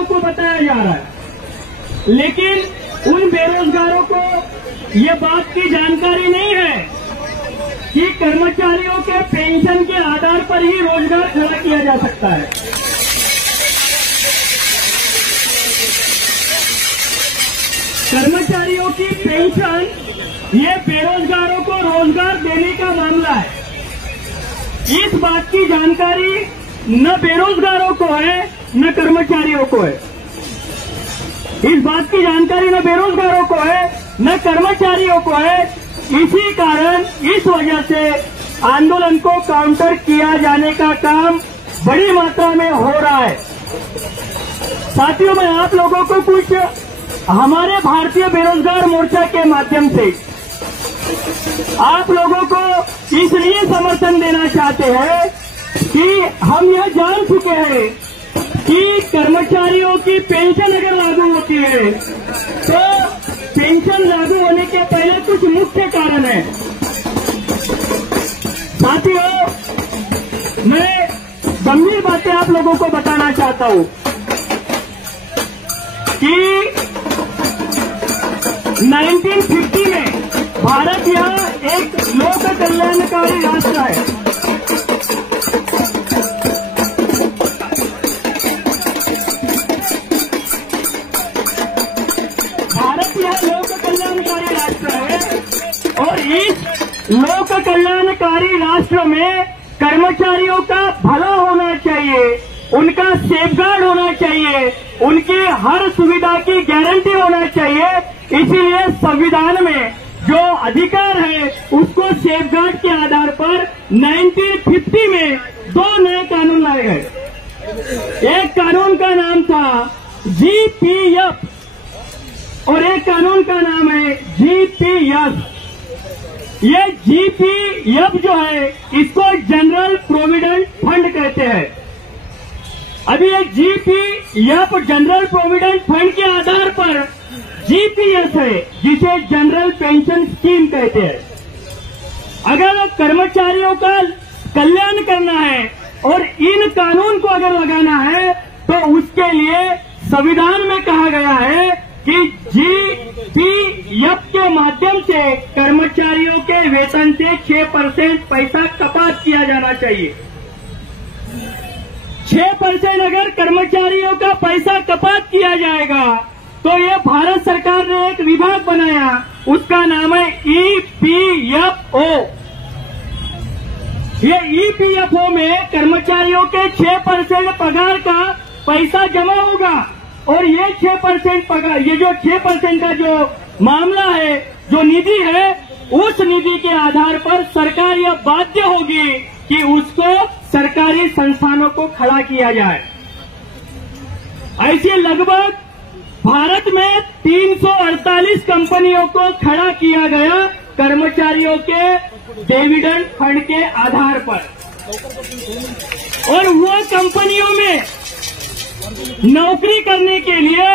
बेरोजगारों को बताया जा रहा है, लेकिन उन बेरोजगारों को ये बात की जानकारी नहीं है कि कर्मचारियों के पेंशन के आधार पर ही रोजगार खड़ा किया जा सकता है। कर्मचारियों की पेंशन ये बेरोजगारों को रोजगार देने का मामला है। इस बात की जानकारी न बेरोजगारों को है न कर्मचारियों को है। इस बात की जानकारी न बेरोजगारों को है न कर्मचारियों को है। इसी कारण इस वजह से आंदोलन को काउंटर किया जाने का काम बड़ी मात्रा में हो रहा है। साथियों, मैं आप लोगों को कुछ हमारे भारतीय बेरोजगार मोर्चा के माध्यम से आप लोगों को इसलिए समर्थन देना चाहते हैं कि हम यह जान चुके हैं कि कर्मचारियों की पेंशन अगर लागू होती है तो पेंशन लागू होने के पहले कुछ मुख्य कारण है। साथियों, मैं गंभीर बातें आप लोगों को बताना चाहता हूं कि 1950 में भारत यह एक लोक कल्याणकारी राष्ट्र है। भारत यह लोक कल्याणकारी राष्ट्र है और इस लोक कल्याणकारी राष्ट्र में कर्मचारियों का भला होना चाहिए, उनका सेफगार्ड होना चाहिए, उनकी हर सुविधा की गारंटी होना चाहिए। इसीलिए संविधान में जो अधिकार है उसको सेफगार्ड के आधार पर 1950 में 2 नए कानून लाए गए। एक कानून का नाम था जीपीएफ और एक कानून का नाम है जीपीएस। ये जीपीएफ जो है इसको जनरल प्रोविडेंट फंड कहते हैं। अभी ये जीपीएफ जनरल प्रोविडेंट फंड के आधार पर जीपीएस है जिसे जनरल पेंशन स्कीम कहते हैं। अगर कर्मचारियों का कल्याण करना है और इन कानून को अगर लगाना है तो उसके लिए संविधान में कहा गया है कि जीपीएफ के माध्यम से कर्मचारियों के वेतन से 6% पैसा कपात किया जाना चाहिए। 6% अगर कर्मचारियों का पैसा कपात किया जाएगा तो ये भारत सरकार ने एक विभाग बनाया, उसका नाम है ईपीएफओ। ये ईपीएफओ में कर्मचारियों के 6% पगार का पैसा जमा होगा और ये 6% पगार, ये जो 6% का जो मामला है, जो निधि है, उस निधि के आधार पर सरकार यह बाध्य होगी कि उसको सरकारी संस्थानों को खड़ा किया जाए। ऐसे लगभग भारत में 348 कंपनियों को खड़ा किया गया कर्मचारियों के डिविडेंड फंड के आधार पर, और वो कंपनियों में नौकरी करने के लिए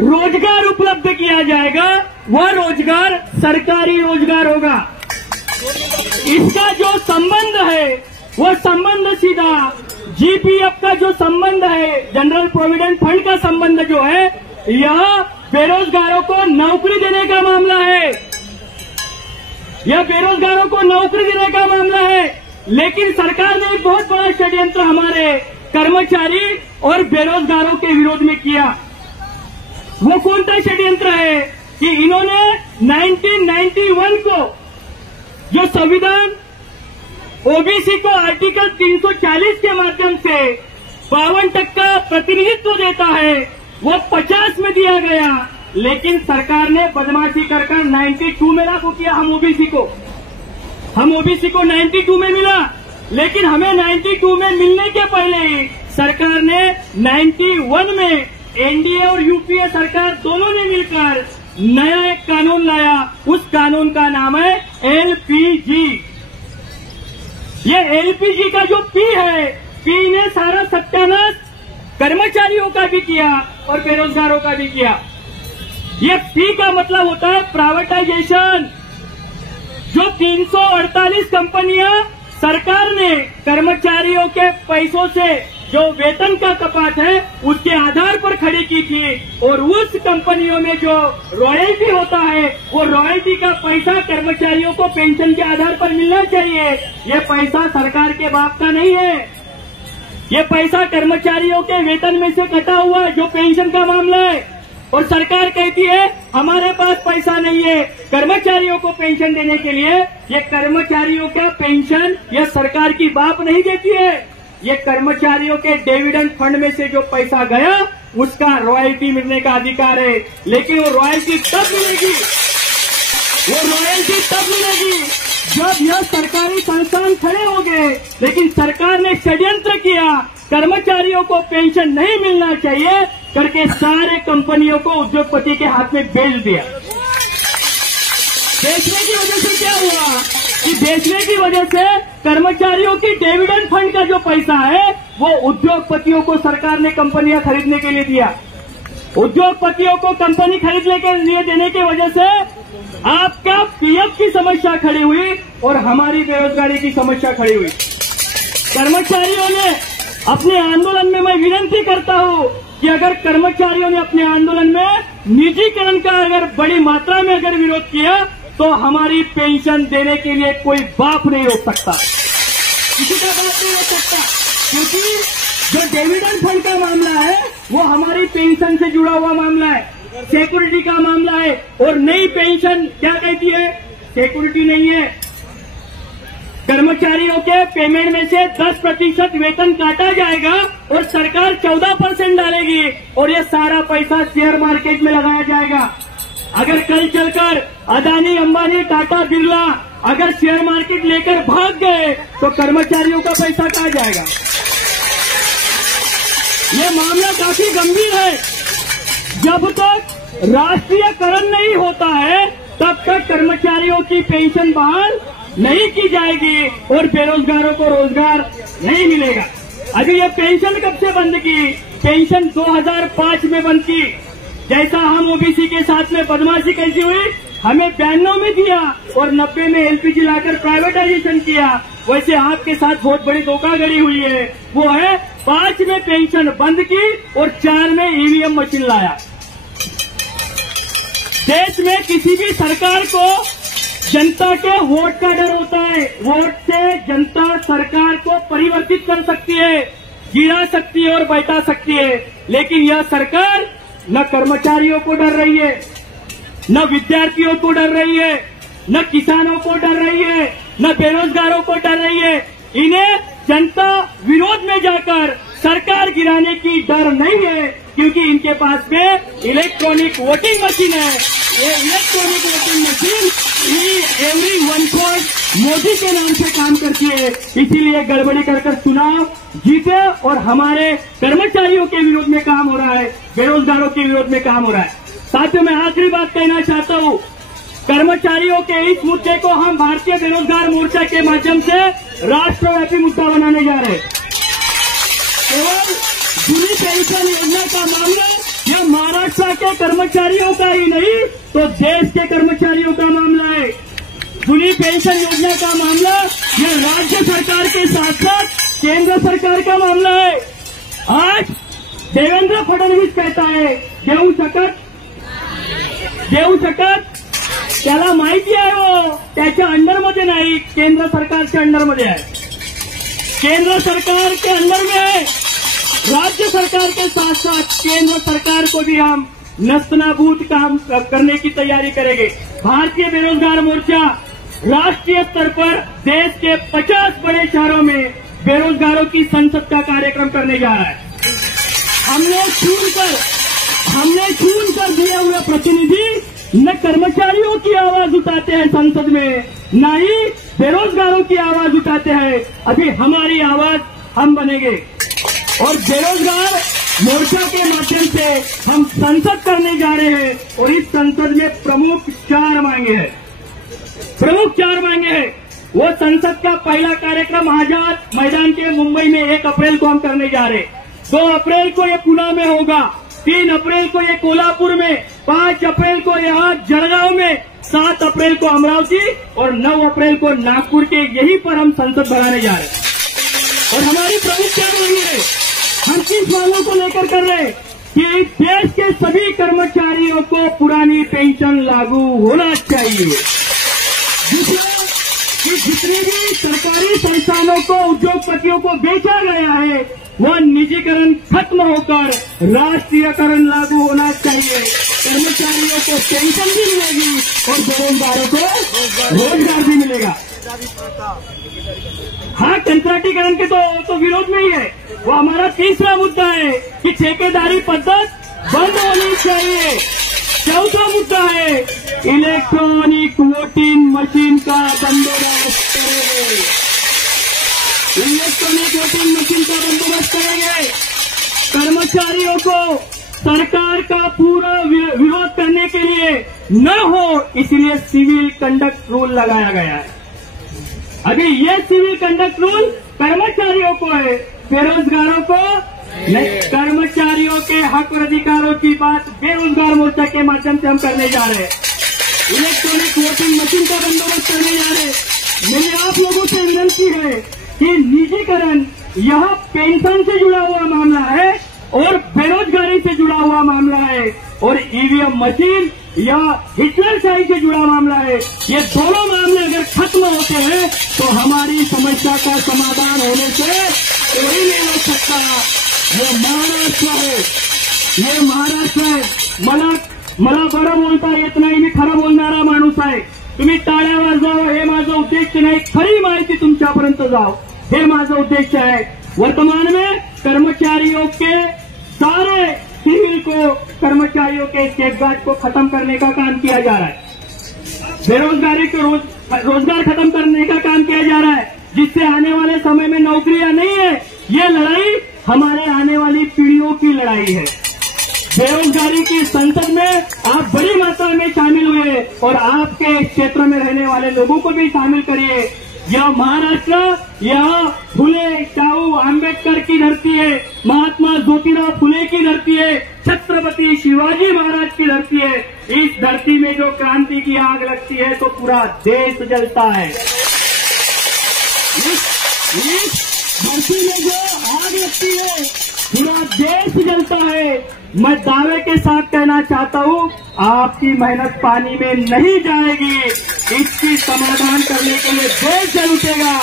रोजगार उपलब्ध किया जाएगा। वह रोजगार सरकारी रोजगार होगा। इसका जो संबंध है वो संबंध सीधा जीपीएफ का जो संबंध है, जनरल प्रोविडेंट फंड का संबंध जो है, यह बेरोजगारों को नौकरी देने का मामला है। यह बेरोजगारों को नौकरी देने का मामला है। लेकिन सरकार ने एक बहुत बड़ा षड्यंत्र हमारे कर्मचारी और बेरोजगारों के विरोध में किया। वो कौन सा षड्यंत्र है कि इन्होंने 1991 को जो संविधान ओबीसी को आर्टिकल 340 के माध्यम से 52% प्रतिनिधित्व देता है, वो 50 में दिया गया, लेकिन सरकार ने बदमाशी कर 92 में लागू किया। हम ओबीसी को 92 में मिला, लेकिन हमें 92 में मिलने के पहले ही सरकार ने 91 में एनडीए और यूपीए सरकार दोनों ने मिलकर नया एक कानून लाया। उस कानून का नाम है एलपीजी। ये एलपीजी का जो पी है, पी ने सारा सत्यानाश कर्मचारियों का भी किया और बेरोजगारों का भी किया। ये पी का मतलब होता है प्राइवेटाइजेशन। जो 348 कंपनियां सरकार ने कर्मचारियों के पैसों से जो वेतन का कपात है उसके आधार पर खड़ी की थी, और उस कंपनियों में जो रॉयल्टी होता है वो रॉयल्टी का पैसा कर्मचारियों को पेंशन के आधार पर मिलना चाहिए। ये पैसा सरकार के बाप का नहीं है, ये पैसा कर्मचारियों के वेतन में से कटा हुआ है, जो पेंशन का मामला है। और सरकार कहती है हमारे पास पैसा नहीं है कर्मचारियों को पेंशन देने के लिए। ये कर्मचारियों का पेंशन यह सरकार की बाप नहीं देती है, ये कर्मचारियों के डिविडेंड फंड में से जो पैसा गया उसका रॉयल्टी मिलने का अधिकार है। लेकिन वो रॉयल्टी तब मिलेगी, जब यह सरकारी संस्थान खड़े हो गए। लेकिन सरकार ने षड्यंत्र किया, कर्मचारियों को पेंशन नहीं मिलना चाहिए करके सारे कंपनियों को उद्योगपति के हाथ में बेच दिया। बेचने की वजह से क्या हुआ कि बेचने की वजह से कर्मचारियों की डिविडेंड फंड का जो पैसा है वो उद्योगपतियों को सरकार ने कंपनियां खरीदने के लिए दिया। उद्योगपतियों को कंपनी खरीदने के लिए देने की वजह से आपका पीएफ की समस्या खड़ी हुई और हमारी बेरोजगारी की समस्या खड़ी हुई। कर्मचारियों ने अपने आंदोलन में, मैं विनती करता हूं कि अगर कर्मचारियों ने अपने आंदोलन में निजीकरण का अगर बड़ी मात्रा में अगर विरोध किया तो हमारी पेंशन देने के लिए कोई बाप नहीं रोक सकता, किसी का बाप नहीं रोक सकता, क्योंकि जो डिविडेंड फंड का मामला है वो हमारी पेंशन से जुड़ा हुआ मामला है, सिक्योरिटी का मामला है। और नई पेंशन क्या कहती है? सिक्योरिटी नहीं है। कर्मचारियों के पेमेंट में से 10% वेतन काटा जाएगा और सरकार 14% डालेगी और ये सारा पैसा शेयर मार्केट में लगाया जाएगा। अगर कल चलकर अदानी, अंबानी, टाटा, बिरला अगर शेयर मार्केट लेकर भाग गए तो कर्मचारियों का पैसा कहाँ जाएगा? ये मामला काफी गंभीर है। जब तक राष्ट्रीयकरण नहीं होता है तब तक कर्मचारियों की पेंशन बहाल नहीं की जाएगी और बेरोजगारों को रोजगार नहीं मिलेगा। अभी ये पेंशन कब से बंद की? पेंशन 2005 में बंद की। जैसा हम ओबीसी के साथ में बदमाशी कैसी हुई, हमें 92 में दिया और 90 में एलपीजी लाकर प्राइवेटाइजेशन किया, वैसे आपके साथ बहुत बड़ी धोखाधड़ी हुई है। वो है 5 में पेंशन बंद की और 4 में ईवीएम मशीन लाया। देश में किसी भी सरकार को जनता के वोट का डर होता है। वोट से जनता सरकार को परिवर्तित कर सकती है, गिरा सकती है और बैठा सकती है। लेकिन यह सरकार न कर्मचारियों को डर रही है, न विद्यार्थियों को डर रही है, न किसानों को डर रही है, न बेरोजगारों को डर रही है। इन्हें जनता विरोध में जाकर सरकार गिराने की डर नहीं है, क्योंकि इनके पास में इलेक्ट्रॉनिक वोटिंग मशीन है। ये electronic voting machine every one code Modi के नाम से काम करती है, इसीलिए गड़बड़ी कर चुनाव जीते और हमारे कर्मचारियों के विरोध में काम हो रहा है, बेरोजगारों के विरोध में काम हो रहा है। साथियों, मैं आखिरी बात कहना चाहता हूं, कर्मचारियों के इस मुद्दे को हम भारतीय बेरोजगार मोर्चा के माध्यम से राष्ट्रव्यापी मुद्दा बनाने जा रहे हैं। केवल जूनी पेंशन योजना का मामला यह महाराष्ट्र के कर्मचारियों का ही नहीं तो देश के कर्मचारियों का मामला है। जूनी पेंशन योजना का मामला यह राज्य सरकार के साथ साथ केंद्र सरकार का मामला है। आज देवेंद्र फडणवीस कहता है देऊ शकत त्याला माहिती आहे हो, त्याच्या अंडरमध्ये नाही, केंद्र सरकारच्या अंडरमध्ये आहे, केंद्र सरकार के अंडर में है। राज्य सरकार के साथ साथ केंद्र सरकार को भी हम नस्तनाबूद काम करने की तैयारी करेंगे। भारतीय बेरोजगार मोर्चा राष्ट्रीय स्तर पर देश के 50 बड़े शहरों में बेरोजगारों की संसद का कार्यक्रम करने जा रहा है। हमने चुनकर दिए हुए प्रतिनिधि न कर्मचारियों की आवाज उठाते हैं संसद में, न ही बेरोजगारों की आवाज उठाते हैं। अभी हमारी आवाज हम बनेंगे और बेरोजगार मोर्चा के माध्यम से हम संसद करने जा रहे हैं और इस संसद में प्रमुख 4 मांगे हैं। वो संसद का पहला कार्यक्रम आजाद मैदान के मुंबई में 1 अप्रैल को हम करने जा रहे हैं। 2 अप्रैल को ये पुणे में होगा, 3 अप्रैल को ये कोल्हापुर में, 5 अप्रैल को यहाँ जलगांव में, 7 अप्रैल को अमरावती और 9 अप्रैल को नागपुर के यहीं पर हम संसद बनाने जा रहे हैं। और हमारी प्रमुख 4 मांगे हैं। हम किस मांगों को लेकर कर रहे हैं कि देश के सभी कर्मचारियों को पुरानी पेंशन लागू होना चाहिए। दूसरा कि जितने भी सरकारी संस्थानों को, उद्योगपतियों को बेचा गया है वह निजीकरण खत्म होकर राष्ट्रीयकरण लागू होना चाहिए। कर्मचारियों को पेंशन भी मिलेगी और बेरोजगारों को रोजगार भी मिलेगा। हाँ, कंट्रैक्टीकरण के तो विरोध में ही है। वो हमारा तीसरा मुद्दा है कि ठेकेदारी पद्धत बंद होनी चाहिए। चौथा मुद्दा है इलेक्ट्रॉनिक वोटिंग मशीन का बंदोबस्त करेंगे। इलेक्ट्रॉनिक वोटिंग मशीन का बंदोबस्त करेंगे। कर्मचारियों को सरकार का पूरा विरोध करने के लिए न हो, इसलिए सिविल कंडक्ट रूल लगाया गया है। अभी ये सिविल कंडक्ट रूल कर्मचारियों को है, बेरोजगारों को नहीं। कर्मचारियों के हक और अधिकारों की बात बेरोजगार मोर्चा के माध्यम से हम करने जा रहे हैं। इलेक्ट्रॉनिक वोटिंग मशीन का बंदोबस्त करने जा रहे हैं। मेरी आप लोगों से विनती है कि निजीकरण यह पेंशन से जुड़ा हुआ मामला है और बेरोजगारी से जुड़ा हुआ मामला है और ईवीएम मशीन या हिटलरशाही से जुड़ा मामला है। ये दोनों मामले अगर खत्म होते हैं तो हमारी समस्या का समाधान होने से कोई नहीं हो सकता। ये महाराष्ट्र है, ये महाराष्ट्र है। मला बरं बोलता येत नाही, मी खरं बोलणारा माणूस आहे। तुम्ही टाळ्या वाजवा, हे माझं उद्देश नाही, खरी माहिती तुमच्यापर्यंत जाओ, हे माझं उद्देश है। वर्तमान में कर्मचारियों के सारे सिविल को, कर्मचारियों के सेफगार्ड को खत्म करने का काम किया जा रहा है। बेरोजगारी को रोजगार खत्म करने का काम किया जा रहा है, जिससे आने वाले समय में नौकरियां नहीं है। ये लड़ाई हमारे आने वाली पीढ़ियों की लड़ाई है। बेरोजगारी की संसद में आप बड़ी मात्रा में शामिल हुए और आपके क्षेत्र में रहने वाले लोगों को भी शामिल करिए। यह महाराष्ट्र, यह फुले शाहू आंबेडकर की धरती है, महात्मा ज्योतिराव फुले की धरती है, छत्रपति शिवाजी महाराज की धरती है। इस धरती में जो क्रांति की आग लगती है तो पूरा देश जलता है। इस धरती में जो आग लगती है पूरा देश जलता है। मैं दावे के साथ कहना चाहता हूं, आपकी मेहनत पानी में नहीं जाएगी। इसकी समाधान करने के लिए देश जल उठेगा,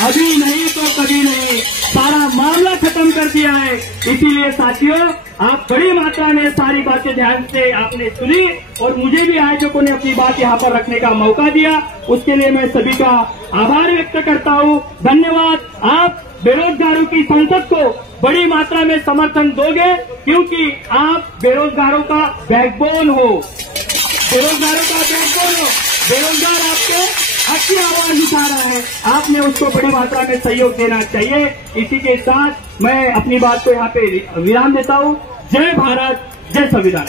अभी नहीं तो कभी नहीं। सारा मामला खत्म कर दिया है। इसीलिए साथियों, आप बड़ी मात्रा में सारी बातें ध्यान से आपने सुनी और मुझे भी आयोजकों ने अपनी बात यहाँ पर रखने का मौका दिया, उसके लिए मैं सभी का आभार व्यक्त करता हूँ। धन्यवाद। आप बेरोजगारों की संसद को बड़ी मात्रा में समर्थन दोगे क्योंकि आप बेरोजगारों का बैकबोन हो। बेरोजगारों का बैकबोन हो। बेरोजगार आपके हक की आवाज उठा रहा है, आपने उसको बड़ी मात्रा में सहयोग देना चाहिए। इसी के साथ मैं अपनी बात को यहाँ पे विराम देता हूँ। जय भारत, जय संविधान।